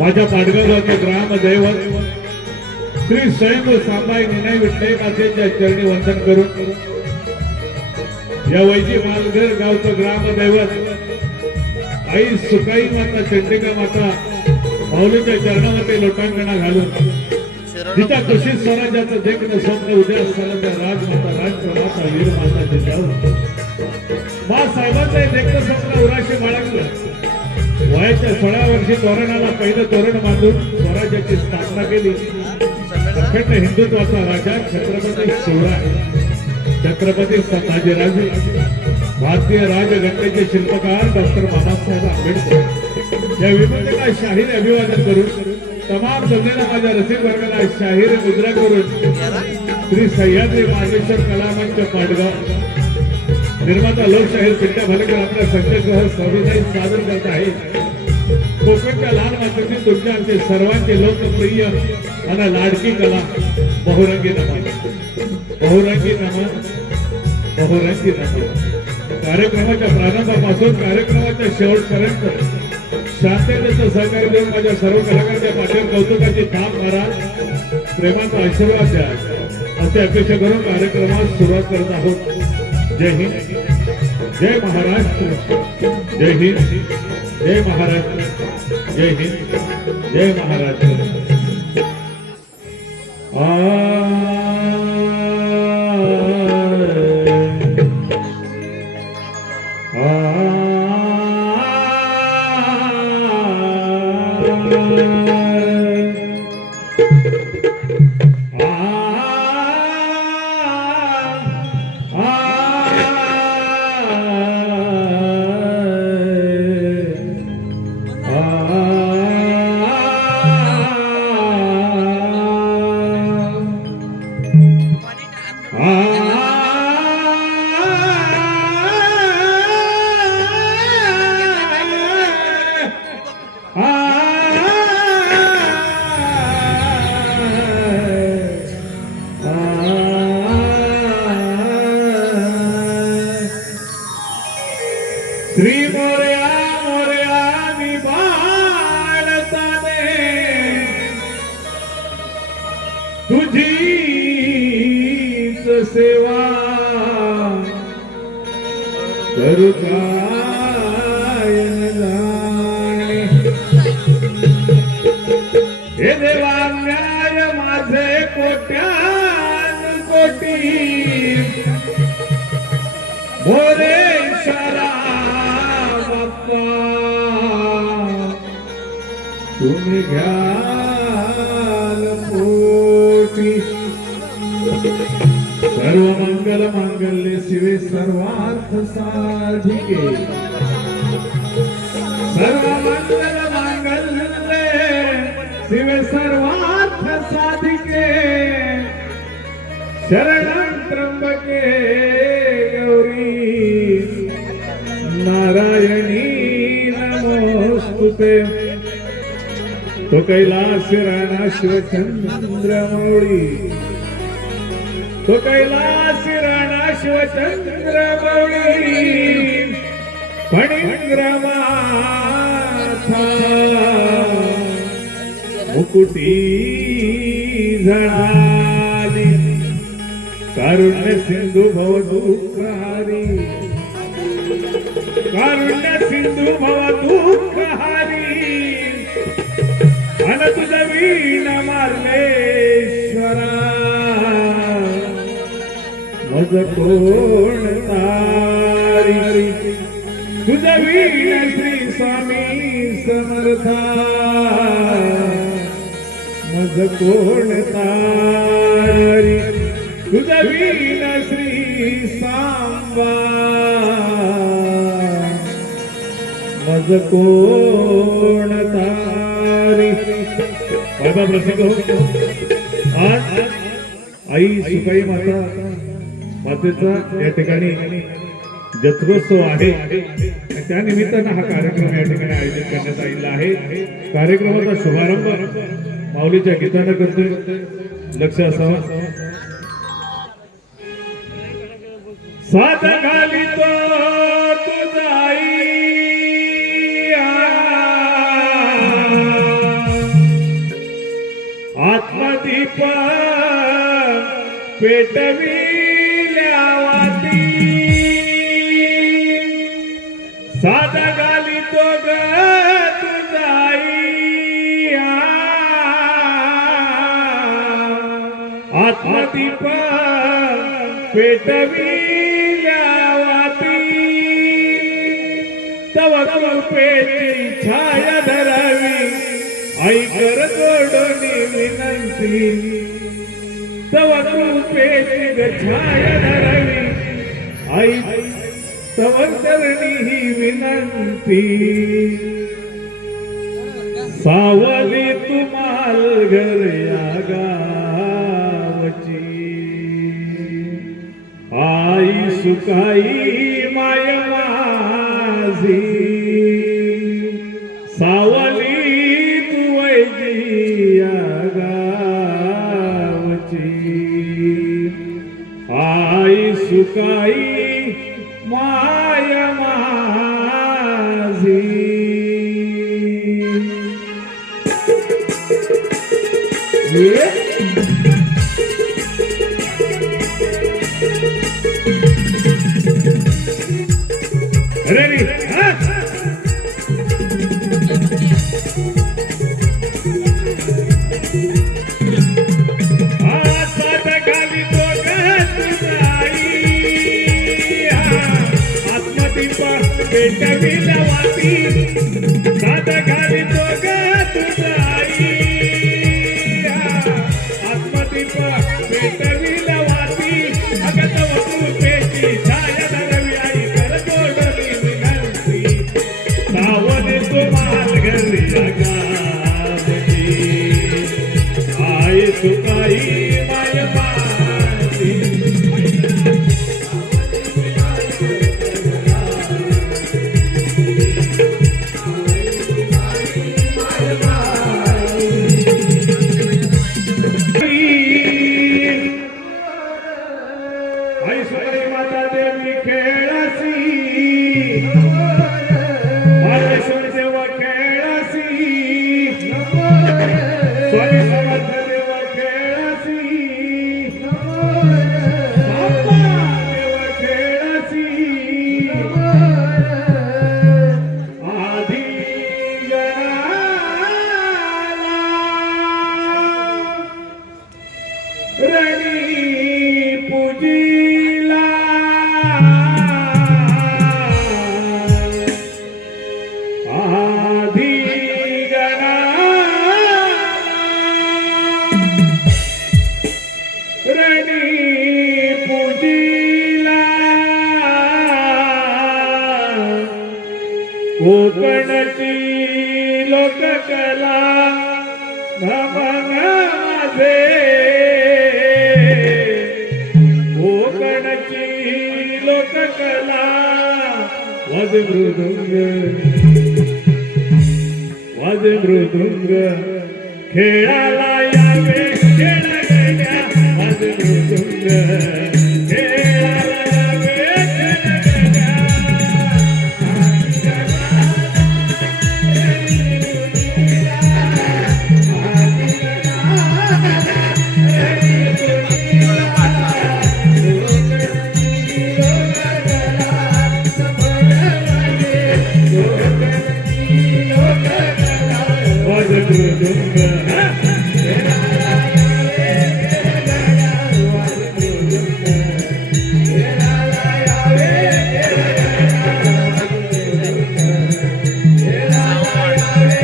माझ्या पाडगावचे ग्रामदैवत श्री स्वयंभू सांबाई निनाई विठ्ठल मातेच्या चरणी वंदन करून या वैजी मालघर गावचं ग्रामदैवत आई सुकाई माता चंडिका माता माऊलीच्या चरणामध्ये लोटांगणा घालून तिच्या कृषी स्वराज्याचं देखणं स्वप्न उद्या असताना त्या राजमाता राजप्रमाता वीर माता जिजाऊ मा साहेबांचं देखणं स्वप्न उराशी बाळगलं. वयाच्या 16 वर्षी तोरणाला पहिलं तोरण बांधून स्वराज्याची स्थापना केली. अखंड हिंदुत्वाचा राजा छत्रपती शिवराय छत्रपती संभाजीराजे भारतीय राजघटनेचे शिल्पकार डॉक्टर बाबासाहेब आंबेडकर या विभूतीला शाहीर अभिवादन करून तमाम जमलेल्या माझ्या रसिक वर्गाला शाहीर मुद्रा करून श्री सह्याद्री मार्गेश्वर कलामंच पाडगाव निर्माता लोकशाहीर पिंट्या भालेकर आपल्या संकेतसह सविनय सादर करत आहेत. कोकणच्या लहान मातीची तुमच्या आमचे सर्वांचे लोकप्रिय आणि लाडकी कला बहुरंगी नमन बहुरंगी नमन बहुरंगी नमन. कार्यक्रमाच्या प्रारंभापासून कार्यक्रमाच्या शेवटपर्यंत शांततेचं सहकार्य देऊन माझ्या सर्व कलाकारांच्या पाठीवर कौतुकाची थाप मारा, प्रेमाचा आशीर्वाद द्या असे अपेक्षा करून कार्यक्रमास सुरुवात करत आहोत. जय हिंद, जय महाराष्ट्र, जय हिंद, जय महाराष्ट्र, जय हिंद, जय महाराष्ट्र. श्री मोरया मोरया मी बाळताने तुझीच सेवा करू काय जाणे. हे देवा न्याय माझे कोट्यान कोटी मोरेश्वरा तुम्ही घ्याल पोटी. सर्व मंगल मांगल्ये शिवे सर्वार्थ साधिके सर्व मंगल मांगल्ये शिवे सर्वार्थ साधिके शरणं त्र्यंबके गौरी नारायणी नमोस्तुते. तो कैलास राणा शिवचंद्रमौळी तो कैलास राणा शिवचंद्रमौळी फणींद्रमाथा मुकुटी झाली कारुण्य सिंधू भव दुःखहारी कारुण्य सिंधू भव दुःखहारी अन तुझ वीण मार्लेश्वरा मज कोण तारी तुझ वीण श्री स्वामी समर्था मज कोण तारी तुझ वीण श्री सांबा मज कोण तारी. बाबा प्रसिद्ध हो. आज आई सुकाई माता मातेचा या ठिकाणी जत्रोत्सव आहे. त्या निमित्तानं हा कार्यक्रम या ठिकाणी आयोजित करण्यात आलेला आहे. कार्यक्रमाचा शुभारंभ माऊलीच्या गीतानं करतोय, लक्ष असावा. सात घाली तो तुझाई दीप पेटविल्या वाती साधा गाली तो ग तुझाई आत्मदीप पेटविल्या वाती तव कृपेची छाया धरावी ऐकर जोडणी विनंती तव कृपेची छाया धरावी ऐक तव करणी ही विनंती सावली तुम्हाल घर या गावची आई सुखाई माय माझी सावली तू वैजी या गावची आई सुखाई माय माझी रेडी पेटविल्या वाती साधा घाली तो ग तुझाई आत्मदीप पेटविल्या वाती अगत वकृपेची छाया धरावी आई कर जोडली विनंती सावली तुम्हाल घरी गावची आई सुखाई माय माझी कोकणची लोककला नमन माझे कोकणची लोककला वाद मृदुंग खेळाला यावे खेळगड्या वाद मृदुंग खेळाला यावे खेळगड्या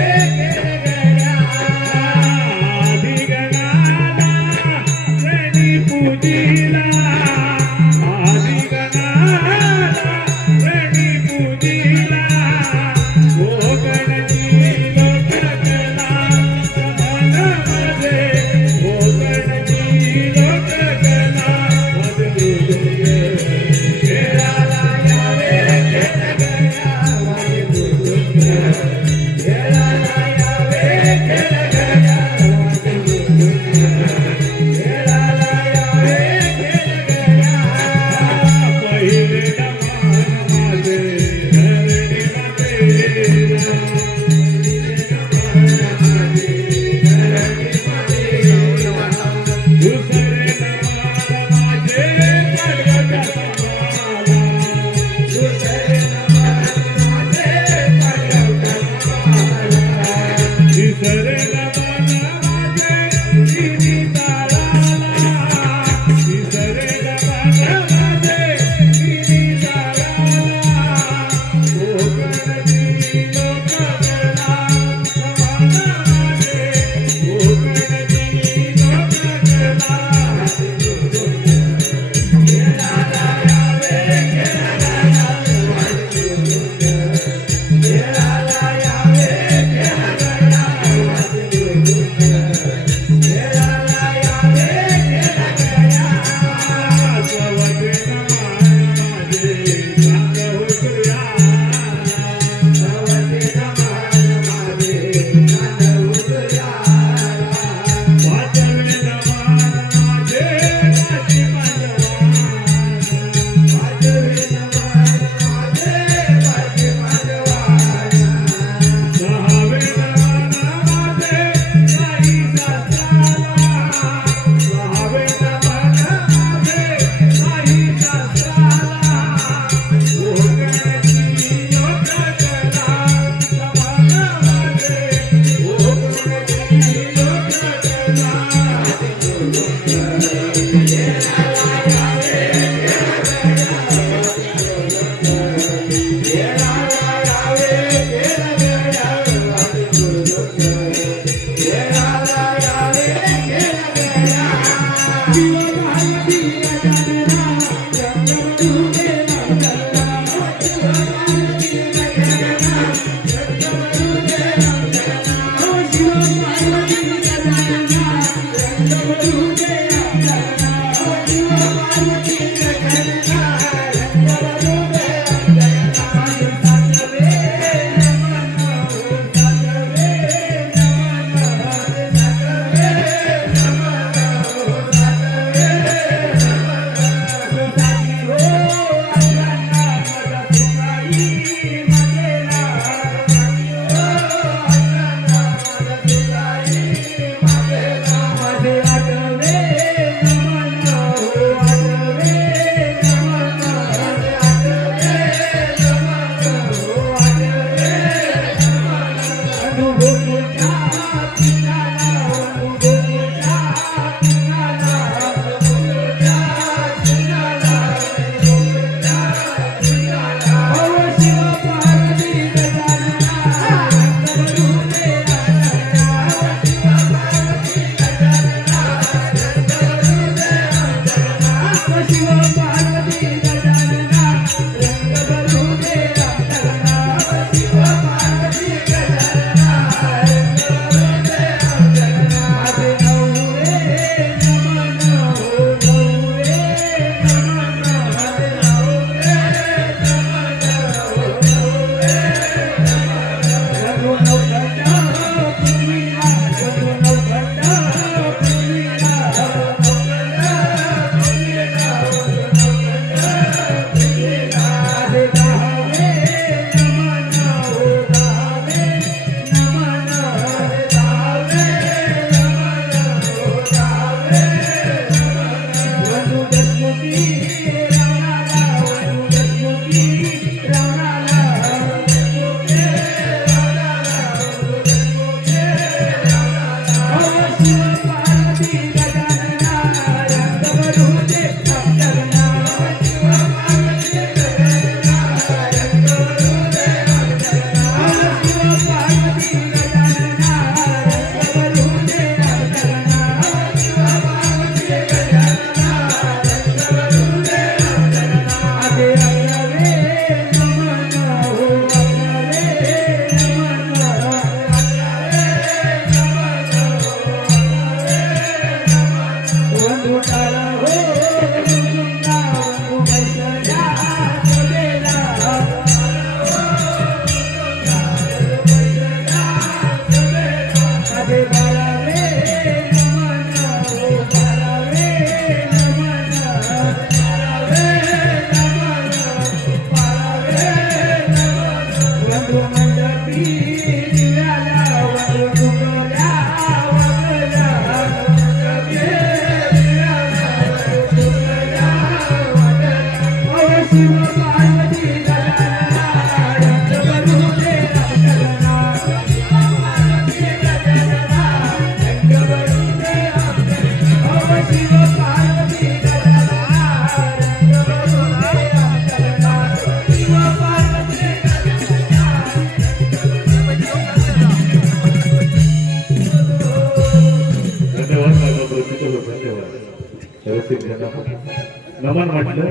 नमन म्हटलं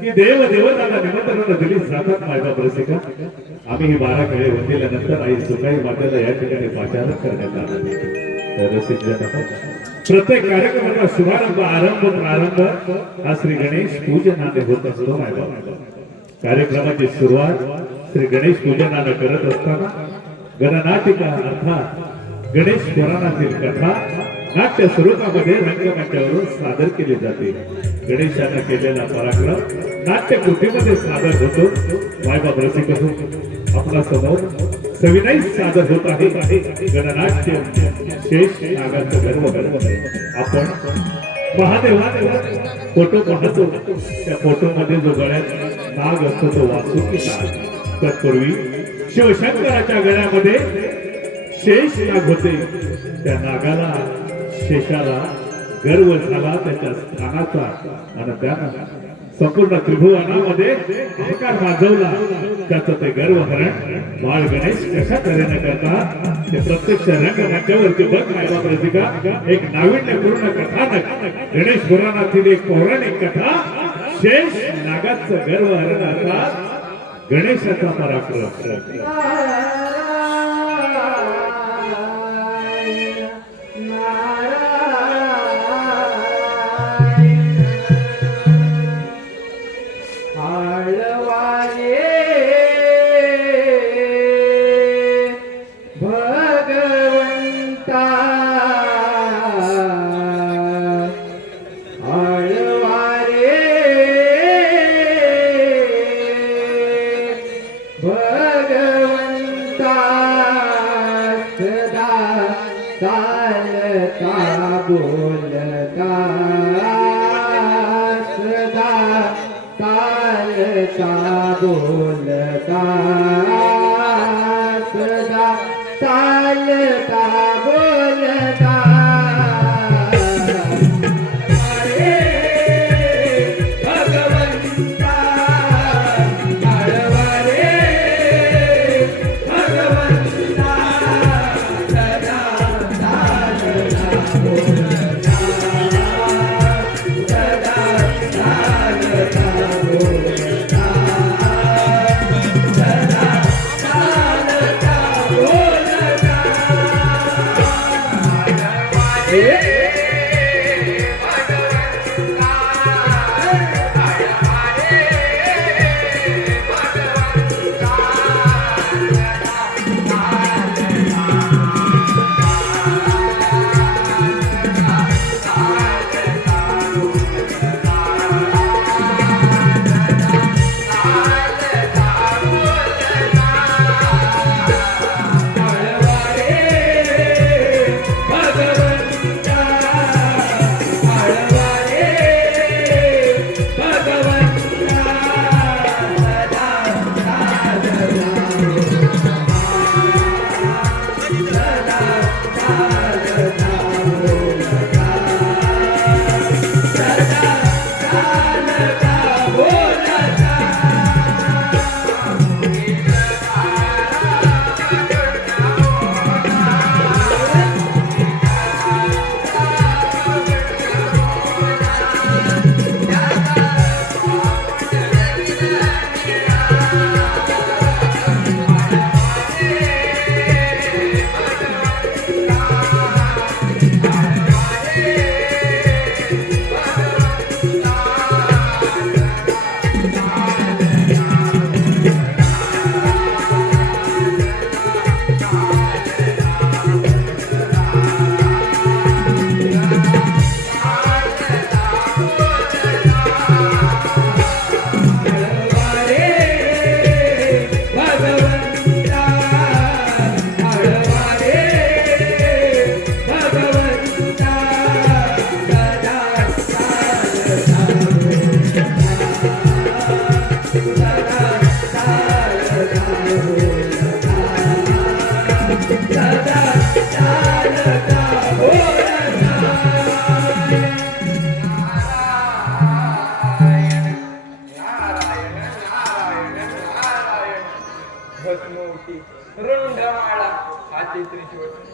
की देव देवताला निमंत्रण दिली जातात माझ्या रसिका. आम्ही ही 12 खेळे वंदिल्यानंतर आई सुखाई मातेला या ठिकाणी पाचारण करण्यात आले. तर रसिक जन प्रत्येक कार्यक्रमाचा शुभारंभ आरंभ प्रारंभ हा श्री गणेश पूजनाने होत असतो. माझ्या कार्यक्रमाची सुरुवात श्री गणेश पूजनाने करत असताना गणनाटिका अर्थात गणेश पुराणातील कथा नाट्य स्वरूपामध्ये रंगमंचावरून सादर केली जाते. गणेशाने केलेला पराक्रम नाट्य कृतीमध्ये सादर होतो. मायबाप रसिक आपला समोर सविनय सादर होत आहे गणनाट्य शेष नागाचं गर्व. आपण महादेवाचा फोटो पाहतो. त्या फोटो मध्ये जो गळ्यात नाग असतो तो वासुकी नाग. तत्पूर्वी शिवशंकराच्या गळ्यामध्ये शेष नाग होते. त्या नागाला शेषाला गर्व झाला त्याच्या स्थानाचा आणि त्यानं संपूर्ण त्रिभुवनामध्ये आकार माजवला. त्याचं ते गर्व हरण बाळ गणेश कशा तऱ्हेने करतात ते प्रत्यक्ष रंगमंचावरती बघ मायबाप रसिका. एक नाविन्यपूर्ण कथानक गणेश पुराणातील एक पौराणिक कथा शेष नागाचं गर्व हरण अर्थात गणेशाचा पराक्रम. बोलता सदा ताल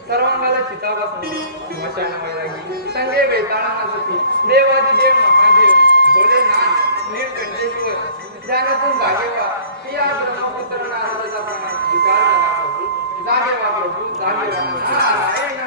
सर्वांगाला चितापासून स्मशानामध्ये लागली संगे वेताळांना सुखी देवादिदेव महादेव भोलेनाथ नीलकंठेश्वर ध्यानातून जागे व्हा की या ब्रह्मपुत्र नारदाचा प्रमाण स्वीकार करा प्रभू जागे व्हा प्रभू जागे व्हा नारायण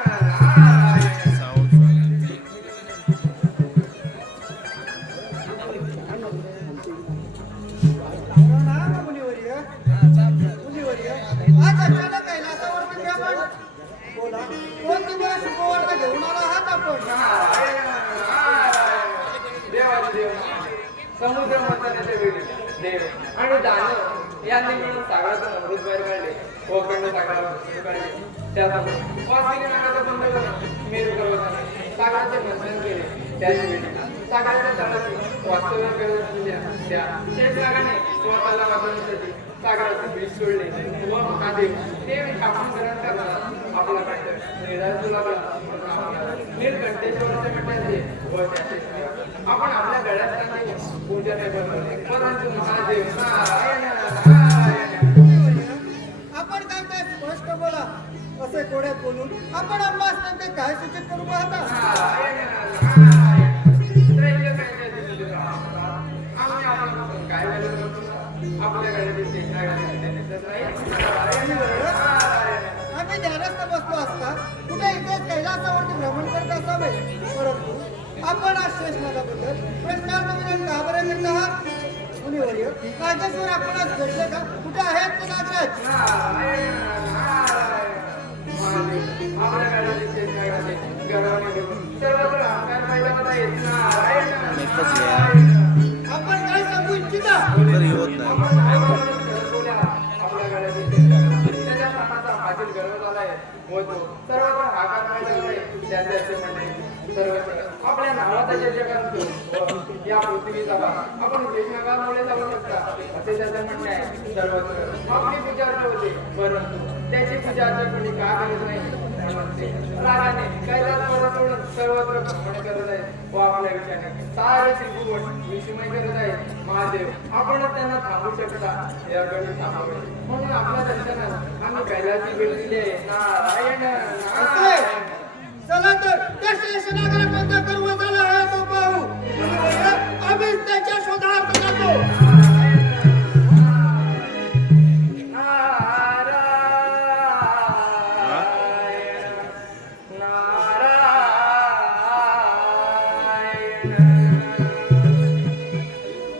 समुद्र मंथनाच्या वेळी देव आणि दानव यांनी मिळून सागरातून अमृत बाहेर काढले व अखंड सागराला भस्म काढले. त्यामुळे वासुकी नागाचा बंध करून मेरू पर्वताने सागराचे मंथन केले. त्याच वेळी सागराच्या तळाशी वास्तव्य करत असलेल्या त्या शेषनागाने स्वतःला वाचवण्यासाठी सागराचे बीज सोडले व महादेव ते आपण ग्रहण करणार आपला कंठ निराजू लागला. नीलकंठेश्वराच्या कंठाचे व त्याचे आपण आपल्या गळ्यात पूजा नाही बनवले परंतु महादेव नारायण आपण काय काय स्पष्ट बोला असे कोड्यात बोलून आपण आपला नेमके काय सूचित करू पाहता आम्ही ध्यानस्थ बसलो असता कुठे इथेच कैलासावरती भ्रमण करत असावे परंतु आपण आज शेषनागाबद्दल प्रश्नार्थ का बरे करत आहात मुनिवर्य नागेश्वर आपण आज घडले का कुठे आहेत ते नागराज आपण काय सांगू इच्छिता आपल्या नावाचा जगात या पृथ्वीचा भाग आपण शेषनागामुळे जाऊ शकता असे त्याचं म्हणणे आहे. सर्वत्र आपली पूजा होते परंतु त्याची पूजा कोणी का करत नाही रागाने कैलास पर्वत सोडून सर्वत्र भ्रमण करत आहे व आपल्या विषयाने सारे त्रिभुवन विषमय करत आहे. महादेव आपण त्यांना थांबू शकता याकडे थांबवे म्हणून आपल्या दर्शनात आम्ही कैलासची भेट दिली आहे. नारायण नारायण चला तर त्या शेषनागाला कोणता कर्म झाला आहे तो पाहू आम्ही त्याच्या शोधार्थ जातो. नारायण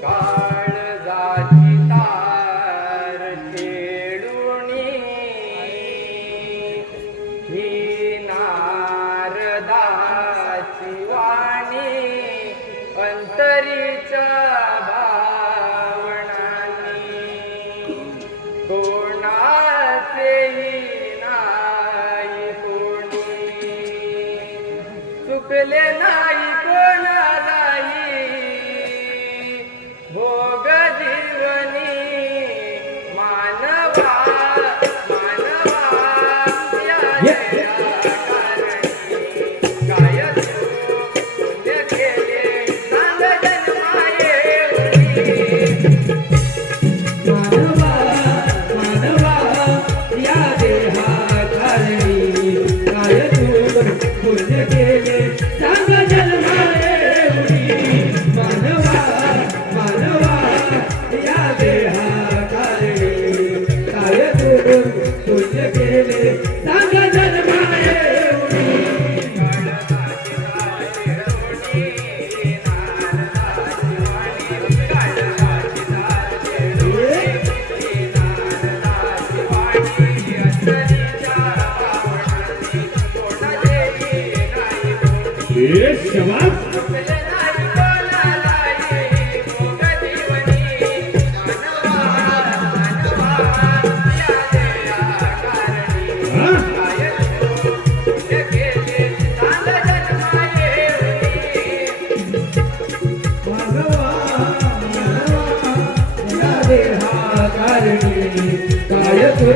काळजाची तार खेळुनी ही नारदाची वाणी अंतरीच्या भावनांनी कोणाचेही नाही कोणी चुकले नाही कोणालाही भोग जीवनी मानवा मानवा या जगाकारणी काय तू पुण्य केले सांग जन्माये मानवा मानवा या देहाकारणी काय तू पुण्य केले सांग जन्माएवढी मानवा मानवा या देहाकारणी काय तू पुण्य केले सांग जन्माएवढी ए शबास मानवा मानवा या देहाकारणी काय तू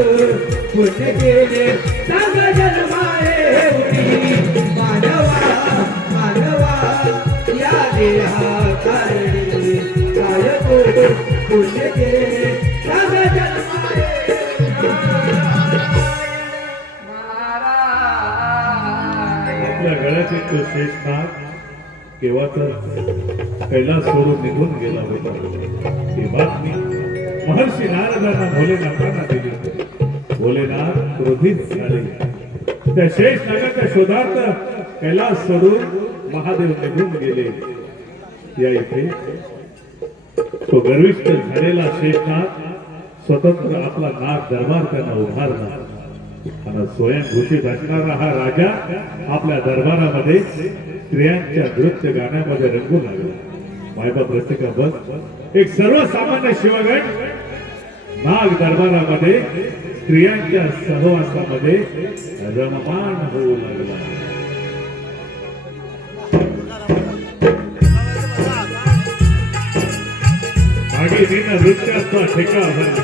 पुण्य केले सांग जन्माएवढी मानवा मानवा या देहाकारणी काय तू पुण्य केले सांग आपल्या गळ्यातील तो शेषनाग केव्हा तर कैलास सोडून निघून गेला होता ही बातमी महर्षी नारदांना भोलेनाथांना दिली भोलेनाथ क्रोधित झाले त्या शेषनागाच्या शोधार्थ कैलास सोडून महादेव निघून गेले या इथे तो गर्विष्ठ झालेला शेषनाग स्वतंत्र आपला नाग दरबार त्यांना उभारला आणि स्वयंघोषित असणारा हा राजा आपल्या दरबारामध्ये स्त्रियांच्या नृत्य गाण्यामध्ये रंगू लागला मायबाप रसिका बस एक सर्वसामान्य शिवगण नाग दरबारामध्ये स्त्रियांच्या सहवासामध्ये रममाण होऊ लागला नागिनीनं नृत्याचा ठेका भरला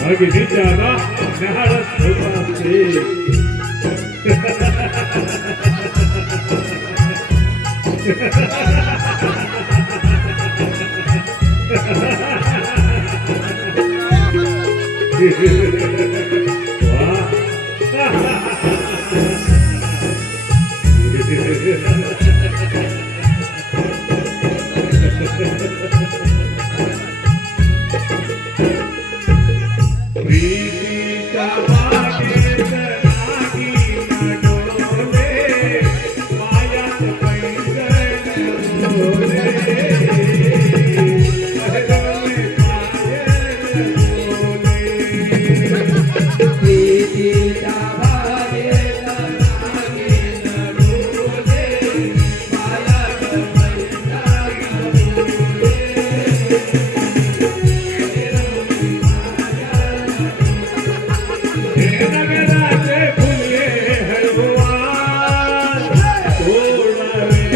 नागिनीच्या आला न्याहाळत होता असते प्रीतीच्या बागेत नागिन डोले मायात पैंजण डोले प्रीतीच्या बागेत नागिन डोले मायात पैंजण डोले नगराचे फुले हरवार तोडावे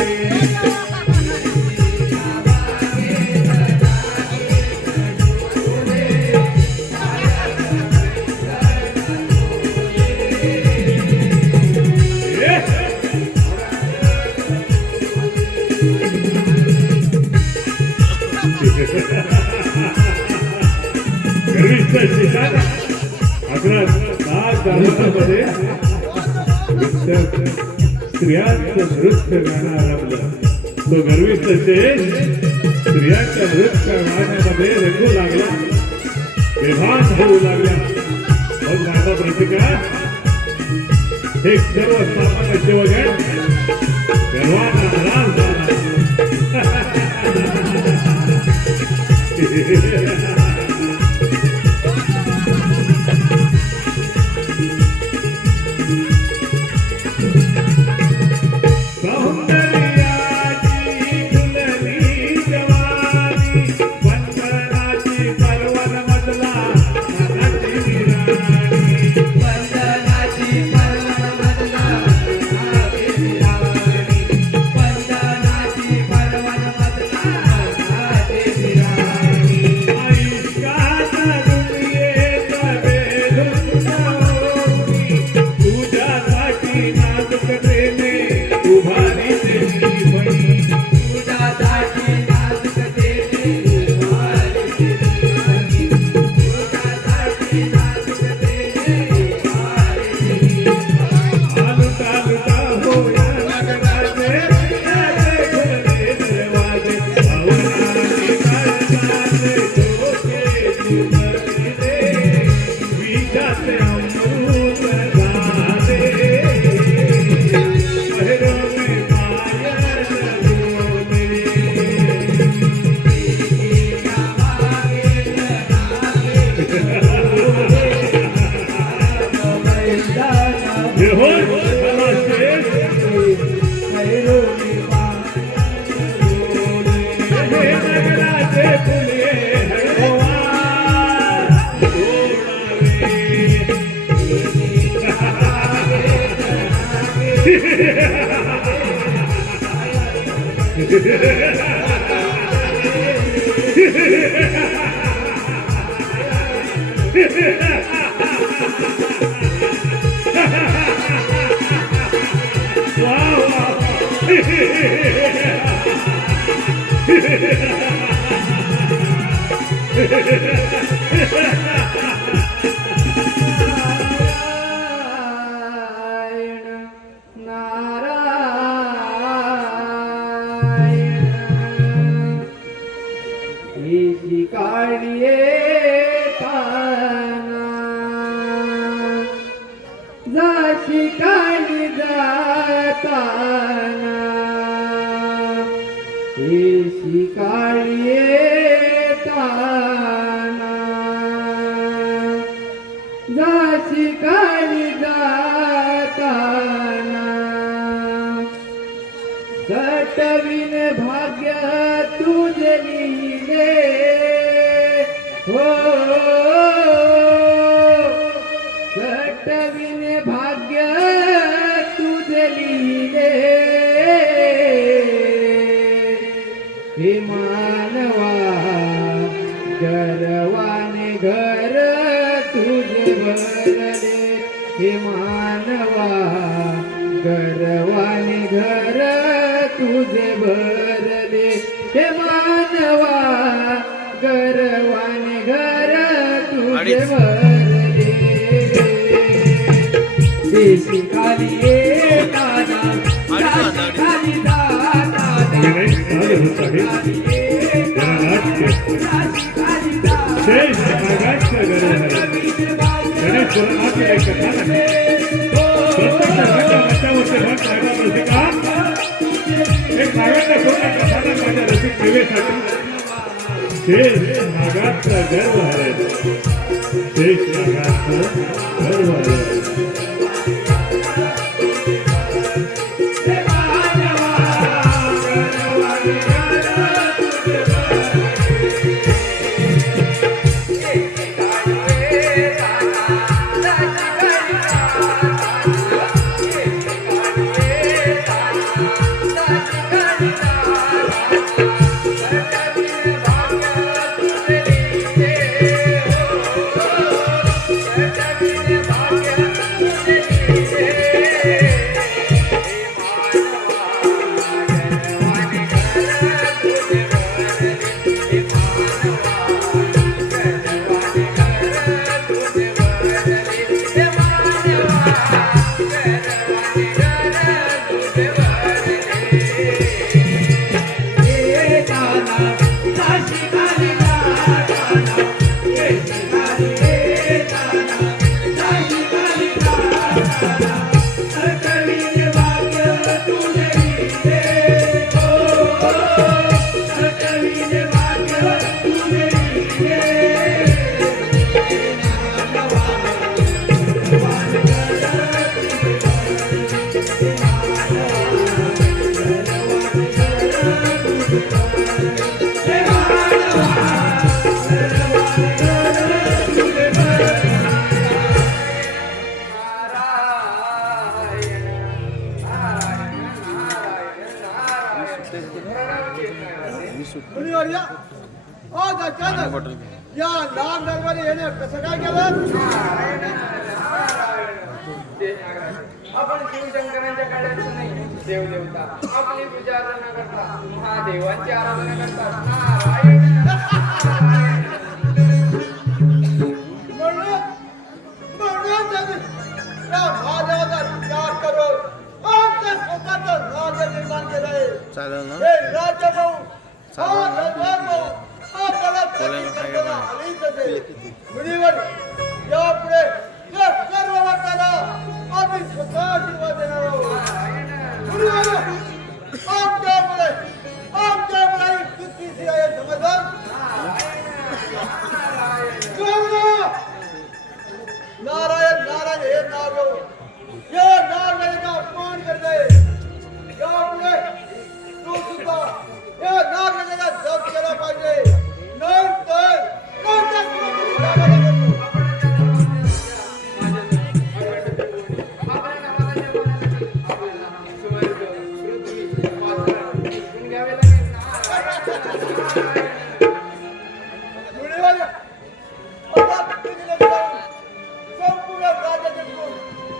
गर्विष्ठ शिकार अकरा नाग दरबारामध्ये स्त्रियांचं नृत्य गाणं आरंभलं तो गर्विष्ठ शेष स्त्रियांच्या नृत्य गाण्यामध्ये रंगू लागला बेभान होऊ लागला मग माझा प्रतिका एक सर्वसामान्य शिवगण परवाना राज शिकाली जाताना हे शिकाली येताना जा शिकाली जाताना सटविन भाग्य तुझे लिहिले हो सटविन भाग्य तुझे लिहिले हे मानवा गर्वाने घर तुझे भरले हे मानवा गर्वाने घर तुझे भरले हे मानवा गर्वाने घर तुझे भरले देशी खाली येताना खाली जाताना शेष नागाच्या गरवाला गणेश पुराणातील एक कथा आहे. प्रत्येक नागाच्या मठावरचे भक्त नागाला रसिका एक नागाच्या पूर्ण कथाला माझ्या रसिक सेवेसाठी शेष नागाचा गर्व आहे शेष नागाचा गर्व आहे भाग्य मुनिवर्य आज अचानक या नाग दरबारी येणे कसं काय केलं? आपण शिवशंकरांच्या काळाचं नाही देवदेवता आपली पूजा अर्चना करतात महादेवांची आराधना करतात म्हणून त्यांनी या महादेवाचा त्याग करून आमचं स्वतःचं राज्य निर्माण केलंय. हे राज्य भाऊ हा दरबार भाऊ आपल्याला कल्पना आलीच असेल. मुनिवर यापुढे या सर्व भक्तांना आम्ही स्वतः आशीर्वाद देणार आहोत. मुनिवर आमच्यामुळे ही स्तुतीची आहे समजलं? नारायण नारायण हे नाव घेऊन हे नागरिकांचा अपमान करते. यापुढे तू सुद्धा या नागरिकांचा जप केला पाहिजे. नंतर संपूर्ण राज्याचे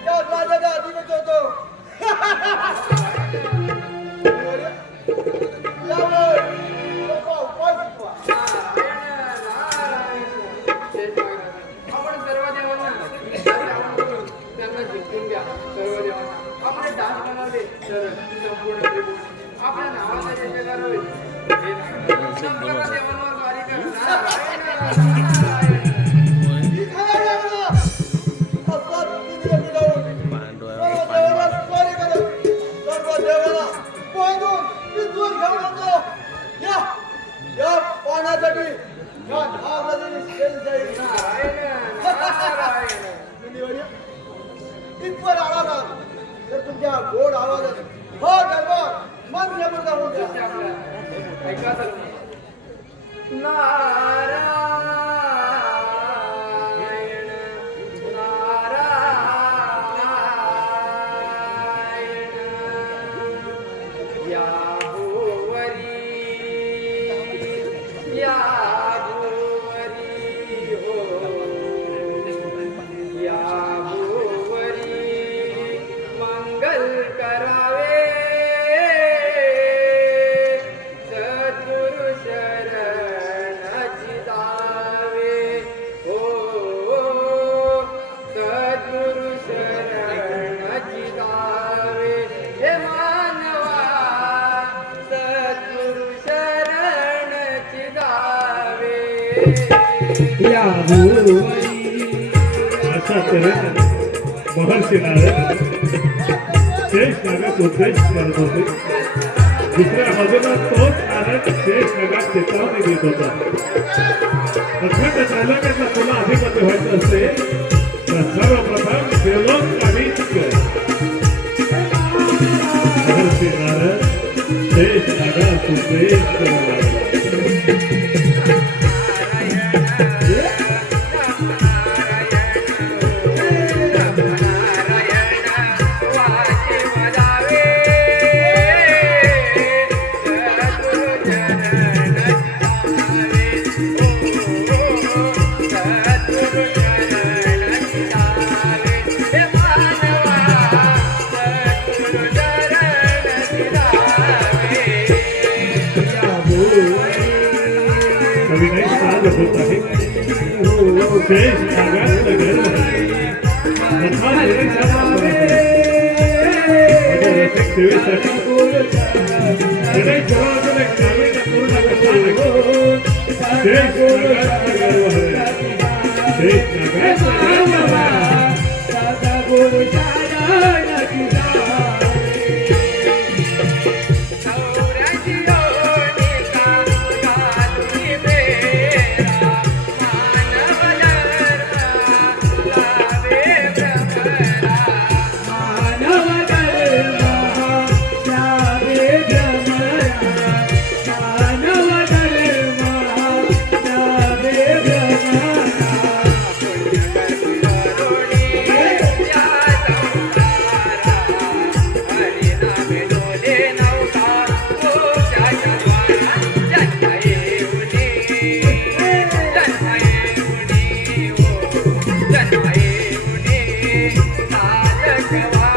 त्या राज्याचा अधिपती होतो. आपण सर्व देवांना त्यांना जिंकून घ्या. सर्व देवांना आपण दास बनवले तर संपूर्ण त्रिभुवन आपल्या नावाचा जयकार होईल. संपूर्ण देवांवर स्वारी कर. इथवर आला ना तर तुमच्या गोड आवाजात हो दरबार मन जबरदस्त होऊन द्या. ऐका तर नारायण नारायण या भुवरी हो या भुवरी मंगल करावे सद्गुरु शरणाची जावे हो सद्गुरु शरणाची जावे हे मानवा सद्गुरु शरणाची जावे या भुवरी अशा तऱ्हेने महर्षी नारद शेष नागात उपदेश करत होते. दुसऱ्या बाजूला तोच नारद शेष नागात चेतावणी देत होता. अखंड त्रैलोक्यातला तुला अधिपती व्हायचं असते तर सर्वप्रथम देवलोककालीच कर. महर्षी नारद शेष नागात उपदेश करू लागला. अभिनय साज होत आहे. शेष नागात घर तथा रसिक सेवेसाठी हृदय सर्वांतून एक नाविक पूर्ण कथा आहे. शेष नागात गर्व आहे. शेष नागात गर्व आहे.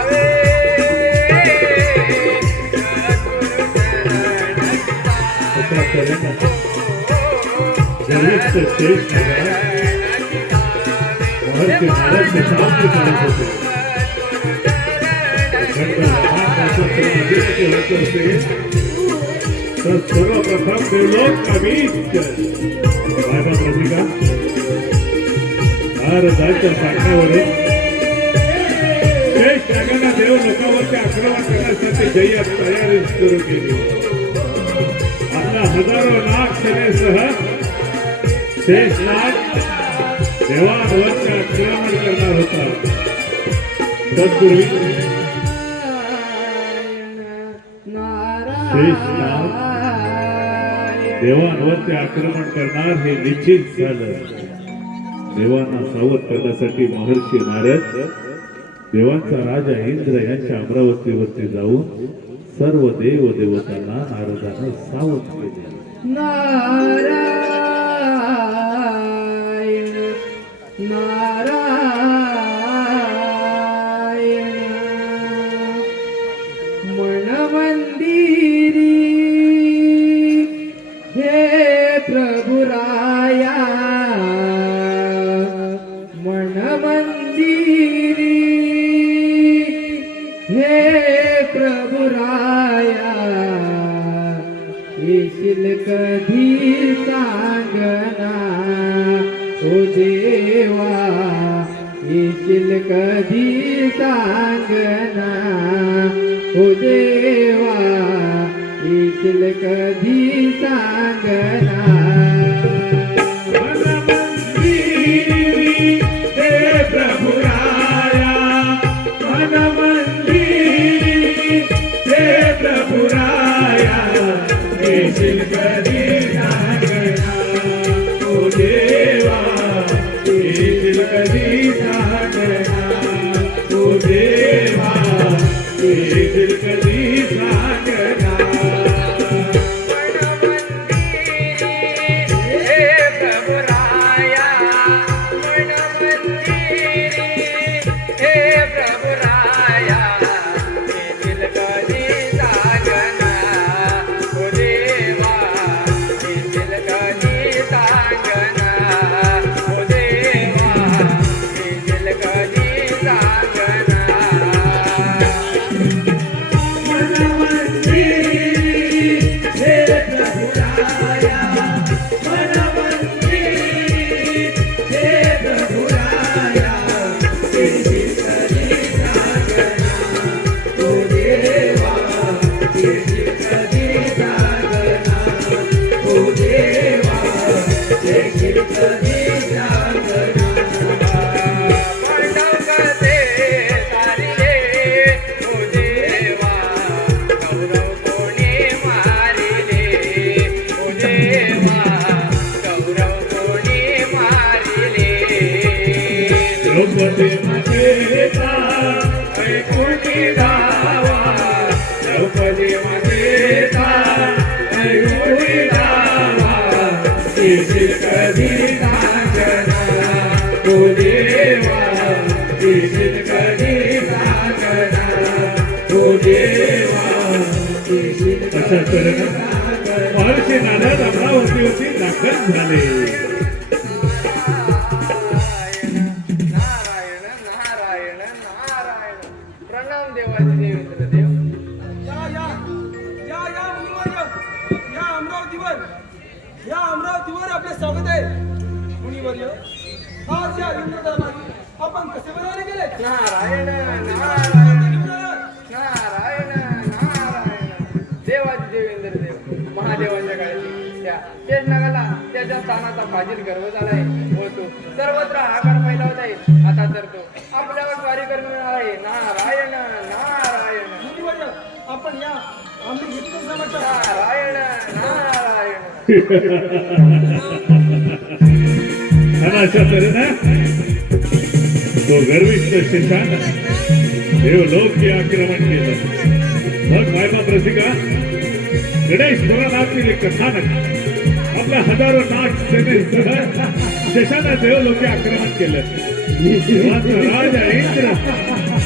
जावे अशा तऱ्हेनं गर्विष्ठ शेष नागात महर्षी नारद शांत करत होते. अखंड महाकाशाचं आदित्य होत असेल तर सर्वप्रथम देवलोक अभिष्ट माझा प्रतिका नारदाच्या सांगण्यावरून शेष नागांना देव लोकांवरती आक्रमण करण्यासाठी जय्यत तयारी सुरू केली. आपला हजारो नाग सेनेसह शेष नाग देवांवरती आक्रमण करणार होता. तत्पूर्वी शेष नाग देवांवरती आक्रमण करणार हे निश्चित झालं. देवांना सावध करण्यासाठी महर्षी नारद देवांचा राजा इंद्र यांच्या अमरावतीवरती जाऊन सर्व देव देवतांना नारदानं सावध केले. नारायण नारायण मन मंदिरी हे प्रभुराया मन मंदिरी हे प्रभुराया येशील कधी सांगना ओ देवा येशील कधी सांगना ओ देवा येशील कधी सांगना हे प्रभुराया मन मंदिरी हे प्रभुराया येशील कधी सांगना ओ देवा येशील कधी सांगना ओ देवा येशील कधी सांगना. हे प्रभुराया मन मंदिरी हे प्रभुराया येशील कधी सांगना ओ देवा येशील कधी सांगना ओ देवा येशील कधी सांगना. द्रौपदी मातेचा ऐकुनी धावा द्रौपदी मातेचा ऐकुनी धावा येशील कधी सांगना ओ देवा येशील कधी सांगना ओ देवा येशील. अशा तऱ्हेनं महर्षी नारद अमरावतीवरती दाखल झाले. नारायण नारायण नारायण. प्रणाम देवाचे देवेंद्र देव. या मुनिवर या अमरावतीवर आपले स्वागत आहे. मुनिवर्य आज या इंद्रधर्मात आपण कसे बनावले गेले? नारायण नारायण नारायण नारायण. देवाचे देवेंद्र देव महादेवाच्या काळजी त्या शेषनागाला त्याच्या स्थानाचा फाजील गर्व झालाय. होतो सर्वत्र हाकार फैलावत आहे. आता तर तो आपल्यावर स्वारी करणार आहे. नारायण नारायण मुनिवर्य आपण या आम्ही घेतलं समाचार नारायण नारायण. आणि अशा तऱ्हेनं तो गर्विष्ठ शेषान देवलोकी आक्रमण केलं. मग मायबाप रसिका गणेश पुराणातील एक कथानक आपल्या हजारो नाग सेनेसह शेषानं देवलोकी आक्रमण केलं. देवाचा राजा इंद्र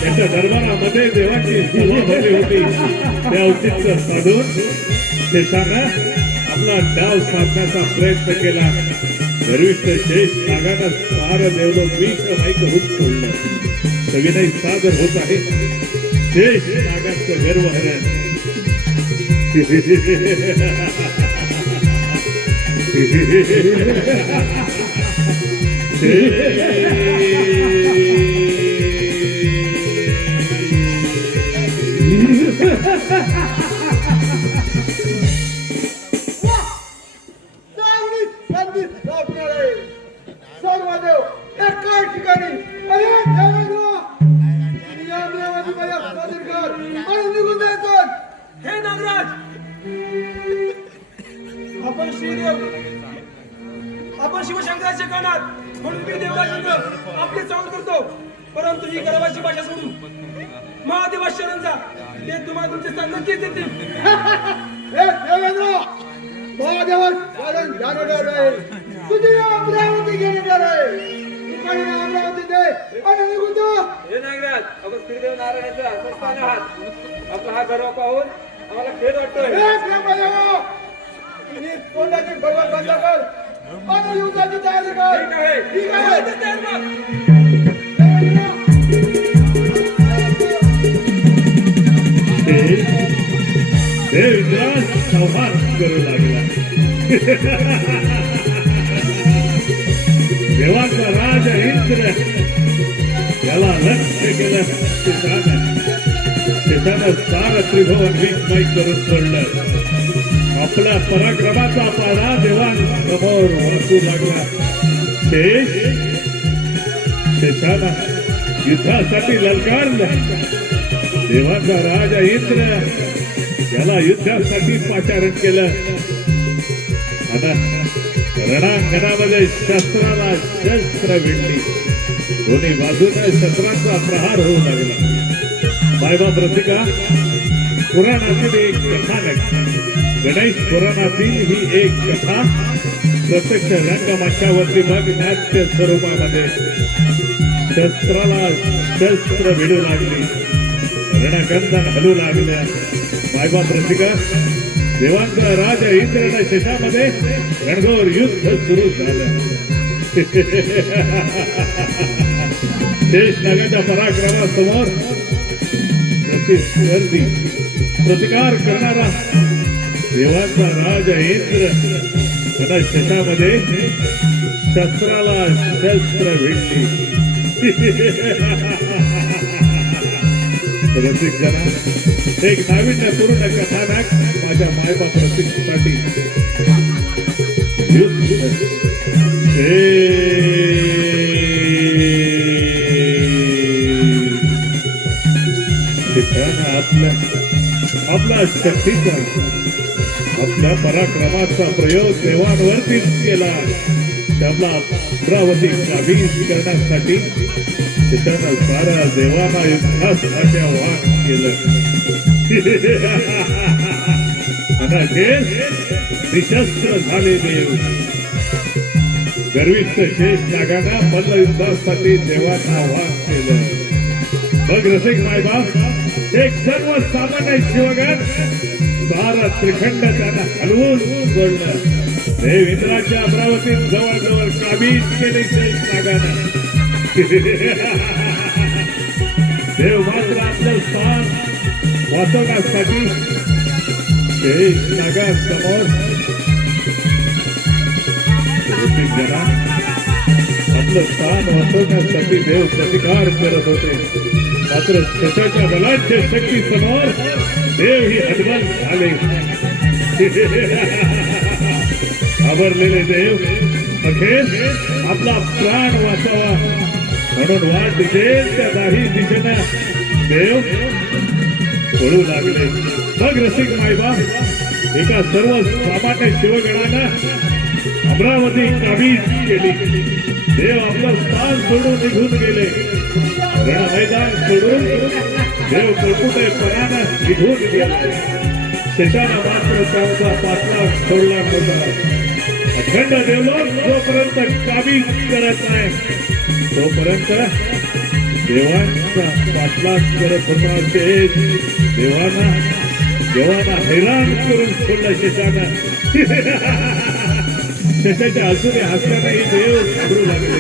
त्याच्या दरबारामध्ये देवाची सभा भरली होती. त्या औचित्य साधून शेषानं आपला डाव साधण्याचा प्रयत्न केला. गर्विष्ठ शेष नागानं सार देवलं विष माईक रूप सोडलं. सविनय सादर होत आहे शेष नागाचं गर्वहरण. चांगली संधी साधणार आहे. सर्व देव एका ठिकाणी. अरे देवेंद्र, या देवाची माझ्या स्वाधीन कर आणि निघून जायचं. हे नागराज, आपण श्रीदेव, आपण शिवशंकराचे कानात म्हणून मी देवराजांना आपली चावड करतो. परंतु ही गर्वाची भाषा सोडून महादेवा शरण जा. ते तुम्हाला तुमचे स्थान नक्कीच देतील. हे देवेंद्र, महादेवा शरण जाणार आहे. तुझी अमरावती घेणार आहे. इकडे अमरावती दे आणि निघून जा. हे नागराज, आपण श्रीदेव नारायणाचा संस्थान आहात. आपला हा गर्व पाहून आम्हाला खेद वाटतोय. हे देवदेवा, ही तोंडाची भगवान बंद कर आणि युद्धाची तयारी कर. ठीक आहे. ठीक आहे. देवराज संहार करू लागला. देवाचा राज इंद्र याला लक्ष्य केलं. शेषानं सार त्रिभुवन विस्मय करून सोडलं. आपल्या पराक्रमाचा पारा देवांसमोर वाचू लागला. शेषानं युद्धासाठी ललकारलं. देवाचा राजा इंद्र याला युद्धासाठी पाचारण केलं. आता रणांगणामध्ये शस्त्राला शस्त्र विणली. दोन्ही बाजूने शस्त्रांचा प्रहार होऊ लागला. बायबा प्रतिका पुराणातील एक कथानक. गणेश पुराणातील ही एक कथा प्रत्यक्ष रंगमंचावरती मग नाट्य स्वरूपामध्ये शस्त्राला शस्त्र भिडू लागली. रणकंदन हलू लागल्या. बायबा प्रतिका देवांचा राजा इंद्रना शेषामध्ये रणघोर युद्ध सुरू झालं. शेष नागाच्या पराक्रमासमोर प्रतिस्पर्धी प्रतिकार करणारा देवांचा राजा इंद्र त्याला शेषामध्ये शस्त्राला शस्त्र भिडली. रसिक जरा एक नाविन्यपूर्ण कथानक माझ्या मायबाप रसिकसाठी. आपला शक्तीचा आपल्या पराक्रमाचा प्रयोग देवांवरतीच केला. त्याला अमरावती काबीज करण्यासाठी त्यानं सारा देवांना युद्धासाठी आवाहन केलं. आता निशस्त्र झाले देव. गर्विष्ठ शेष नागांना मल्लयुद्धासाठी देवांना आवाहन केलं. मग रसिक मायबाप एक सर्वसामान्य शिवगण सारा त्रिखंड त्यांना हलवून सोडलं. देव इंद्राच्या अमरावतीत जवळजवळ काबीज केले शेष नागांना. देव मात्र आपलं स्थान वाचवण्यासाठी शेष नागांसमोर आपलं स्थान वाचवण्यासाठी देव प्रतिकार करत होते. मात्र शेषाच्या बलाढ्य शक्ती समोर देव ही हतबल झाले. घाबरलेले देव अखेर आपला प्राण वाचावा म्हणून वाट दिसेल त्या दाही दिशेनं देव पळू लागले. मग रसिक मायबाप एका सर्व सामान्य शिवगणानं अमरावती काबीज केली. देव आपलं स्थान सोडून निघून गेले. रण मैदान सोडून देव कळकुटेपणानं निघून गेले. शेषानं मात्र त्यांचा पाठलाग सोडला नव्हता. अखंड देवलोक जोपर्यंत काबीज करत नाही तोपर्यंत देवांचा पाठलाग करत होता शेष देवाना हैराण करून सोडला शेषानं. शेषाच्या हसूने हसल्याने देव घाबरू लागले.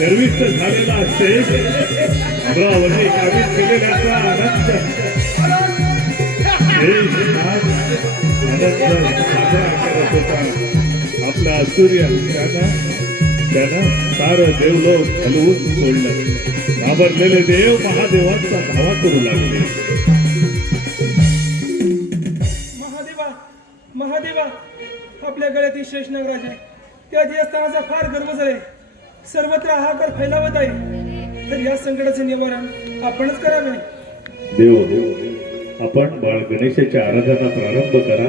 गर्विष्ठ झालेला शेष अमरावती काबीज केलेल्याचा आनंद शेषनाग आनंद साजरा करत होता. आपला सूर्य त्यानं सारं देवलोक हलवून सोडलं. घाबरलेले देव महादेवांचा धावा करू लागले. महादेवा आपल्या गळ्यातील शेषनागराज आहे. त्या देवस्थानाचा फार गर्व झालाय. सर्वत्र हाहाकार फैलावत आहे. तर या संकटाचे निवारण आपणच करावे. देव आपण बाळ गणेशाच्या आराधना प्रारंभ करा.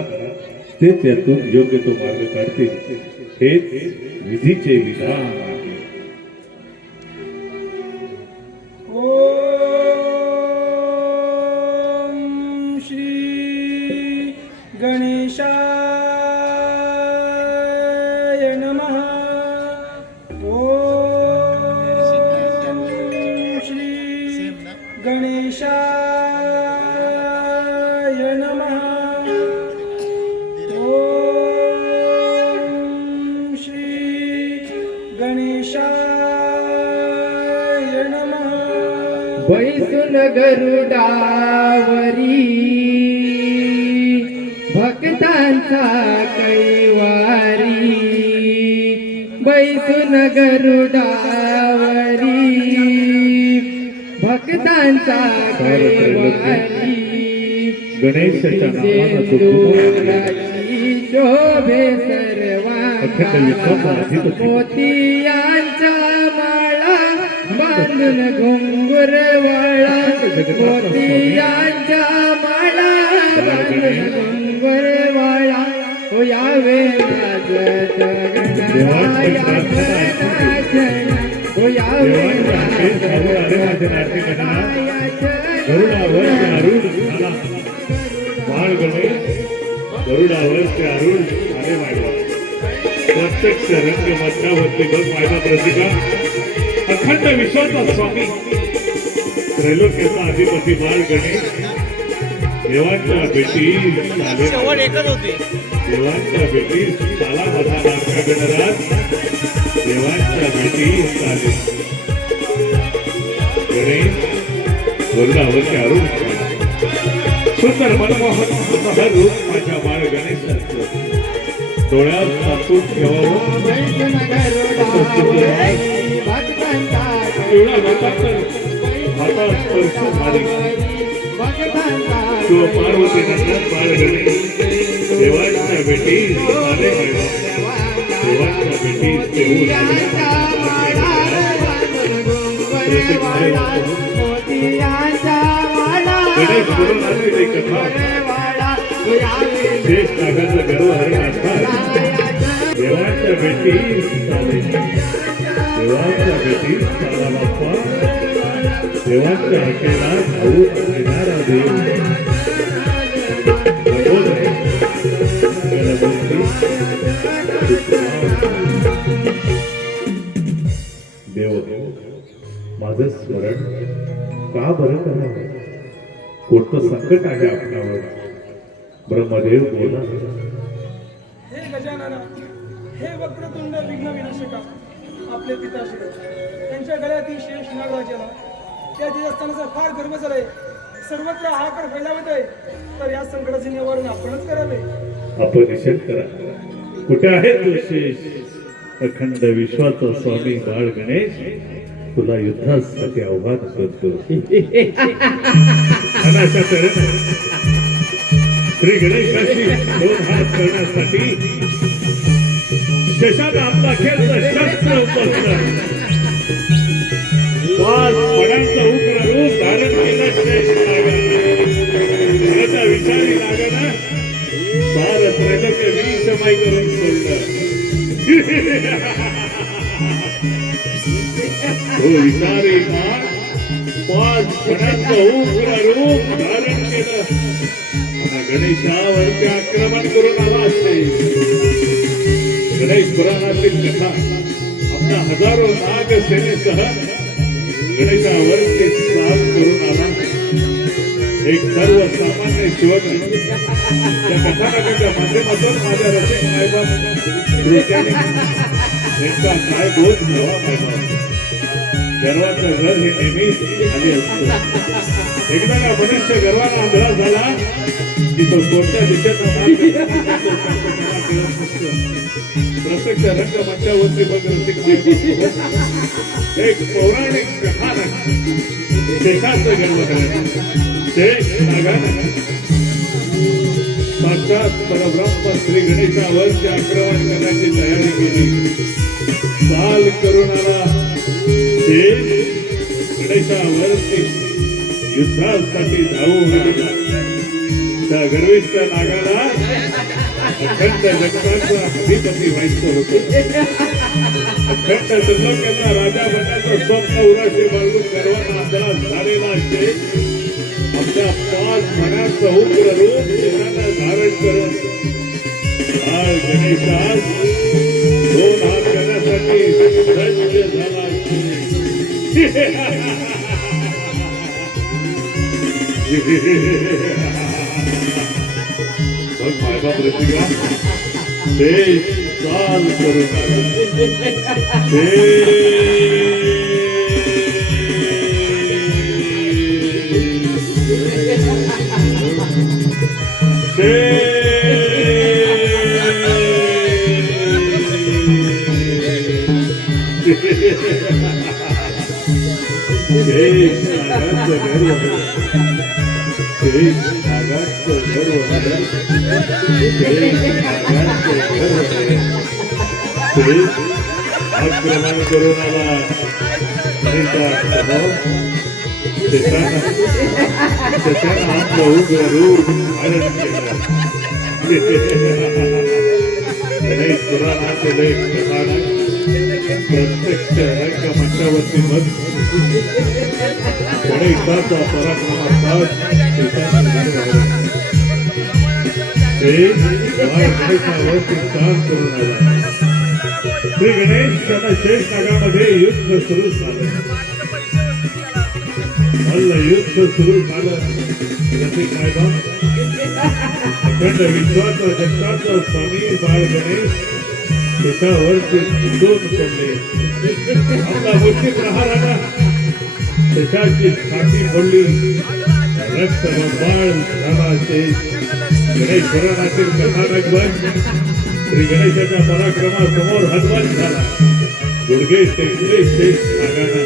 तेच यातून योग्य तो मार्ग काढतील. हेच विधीचे विधान आहे. ओम श्री गणेशाय नमः. ओम श्री गणेशाय नमः. ओम श्री गणेशाय नमः. बैसून गरुडावरी भक्तांचा कैवारी. बैसून गरुडावरी भक्तांचा कैवारी. गणेशाच्या नावानं तो सिंदुराची शोभे अखंड सर्वांगा. विश्वाचा मोतियांच्या माळा बांधून घुंगुर वाळा. मोतियांच्या माळा बांधून घुंगुर वाळा. हो यावे वाजत गणराया गणाचरण. हो यावे वाजत गरुडावर ते आरूढ झाला. बाळ गणेश गरुडावर ते आरूढ झाले. वाढवा प्रत्यक्ष रंग मध्यावरती बघ माझा प्रतिका. अखंड विश्वाचा स्वामी त्रैलोक्याचा अधिपती बाळ गणेश देवांच्या भेटी देवांच्या भेटी साला माझा लाडका गणराज. देवांच्या भेटी चाले. गणेश गरुडावरती आरूढ झाला. सुंदर मनमोहन सुंदर रूप माझ्या बाळ गणेशाचं डोळ्यात साचून ठेवावं. एवढा लोकांतर हातात स्पर्श झाले. शिव पार्वती नंतर बाळ गणेश देवांच्या भेटी झाले. देवांच्या भेटी देऊ लागले. गणेश गुरुनाथी कथा शेष नागाचा गर्व हरणाचा देवांच्या भेटी झाले. देवांच्या भेटी झाला बाप्पा. देवांच्या हकेला भाऊ येणारा देव देव माझं स्मरण का बरं करावं. कोणतं संकट आहे आपल्यावर. ब्रह्मदेव बोला. हे गजानना, हे वक्रतुंड विघ्न विनाशका, आपले पिताश्री त्यांच्या गळ्यातील शेष नागराजाला त्या देवस्थानाचा फार गर्व झालाय. सर्वत्र हाहाकार फैलावत आहे. तर या संकटाचे निवारण आपणच करावे. अपनिषद करा. कुठे आहे तो शेष अखंड विश्वाचा स्वामी बाळ गणेश. तुला युद्धासाठी आव्हान करतो. आणि अशा तऱ्हेने श्री गणेशाशी दोन हात करण्यासाठी शेषानं आपला खेळचं शस्त्र उपसलं. 5 फणांचं उग्र रूप धारण केलं शेष नागानं. विचारी नागानं फार त्रैलोक्य विषमय करून सोडलं. तो विचारी नाग 5 फणांचं उग्र रूप धारण केलं आणि गणेशावरती आक्रमण करून आला असते. गणेश पुराणातील कथा आपल्या हजारो नाग सेनेसह गणेशावरती साल करून आला एक सर्वसामान्य शिवक त्या कथानकाच्या माध्यमातून माझ्या रसिक मायबाप श्रोत्यांनी नेमका काय बोध घ्यावा मायबाप गर्वाचं घर हे नेहमीच खाली असतं एकदा का मनुष्य गर्वानं आंधळा झाला की तो कोणत्या दिशेनं मार्ग घेतो प्रत्यक्ष रंगमंचावरती बघ रसिक मायबाप एक पौराणिक कथानक शेषाचं गर्व करायचं शेष नागानं साक्षात परब्रह्म श्री गणेशावरती आक्रमण करण्याची तयारी केली साल करुणाला शेष गणेशावरती युद्धासाठी धावू गेला त्या गर्विष्ठ नागाला अखंड जगताचा अधिपती व्हायचं होतं अखंड त्रिलोक्यांना राजा बनण्याचं स्वप्न उराशी बाळगून गर्वांना आंधळा झालेला शेष आपल्या 5 मनाचं उग्र रूप चित्रांना धारण करून बाळ गणेशास 2 हात करण्यासाठी सज्ज झाला बघ मायबाप रसिका शेष चाल करून आक्रमण करून आला त्याच्यानं आपलं उग्र रूप धारण केलं गणेश पुराणातील एक कथानक प्रत्यक्ष रंगमंचावरती बघ गणेशाचा पराक्रमाचा गणेशावरती काम करून आला श्री गणेश त्यांना शेष नागामध्ये युद्ध सुरू झालं युद्ध सुरू झालं रसिक मायबाप अखंड विश्वाचा जगताचा स्वामी बाळ गणेश त्याच्यावरती दोन पडले आपला मोठी प्रहाराला त्याच्याची छाती पडली रक्त बाळ झाला शेष गणेश पुराणातील कथानक बन श्री गणेशाच्या पराक्रमासमोर हनुमान झाला गुडघे टेकले शेष नागानं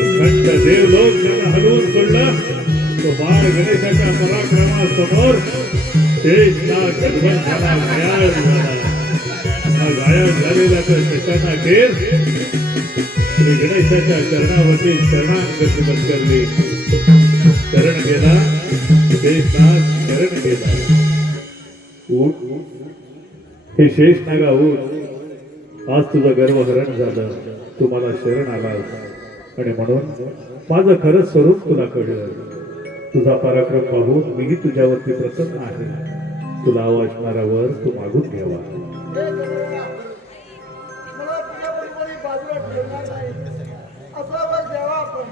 अखंड देवलोक ज्याला हलवून सोडलं तो बाळ गणेशाच्या पराक्रमासमोर शेष नाग हनुमान झाला घायाळ झाला हा घायाळ झालेला तर शेषांना घेर श्री गणेशाच्या चरणावरती शरणागती पत्करली शरण गेला शेष नाग शरण गेला हे शेष नागा उठ आज तुझं गर्वहरण झालं तू मला शरण आलास आणि म्हणून माझं खरं स्वरूप तुला कळलं तुझा पराक्रम पाहून मीही तुझ्यावरती प्रसन्न आहे तुला हवा असणारा वर तू मागून घ्यावा मला तुझ्या बरोबर बाजूला ठेवणार नाही असा वर द्यावा आपण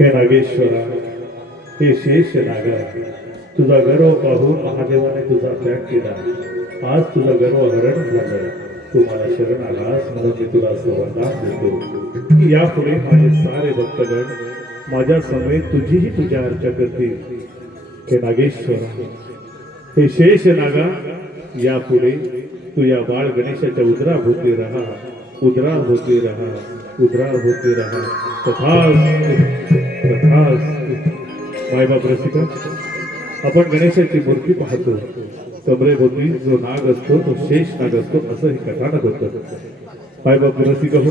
हे नागेश्वरा हे शेष नागा तुझा गर्व पाहून महादेवाने तुझा त्याग केला आज तुझं गर्वहरण झालं तू मला शरण आलास म्हणून मी तुला असं वरदान देतो की यापुढे माझे सारे भक्तगण माझ्या समेत तुझीही तुझ्या अर्चा करतील हे नागेश्वरा हे शेष नागा यापुढे तू या बाळ गणेशाच्या उदराभोवती राहा उदराभोवती राहा उदराभोवती राहा तथास्तु तथास्तु मायबाप रसिका आपण गणेशाची मूर्ती पाहतो कमरेभोवती जो नाग असतो तो शेष नाग असतो असं हे कथानक होतं मायबाप रसिका हो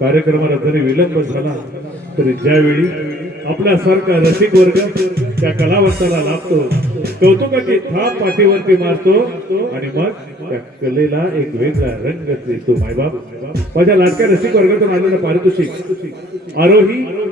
कार्यक्रमाला जरी विलंब झाला तरी ज्यावेळी आपल्यासारखा रसिक वर्ग त्या कलावंताला लाभतो कौतुकाची थाप पाठीवरती मारतो आणि मग त्या कलेला एक वेगळा रंग देतो मायबाप माझ्या लाडक्या रसिक वर्गातून आलेला पारितोषिक आरोही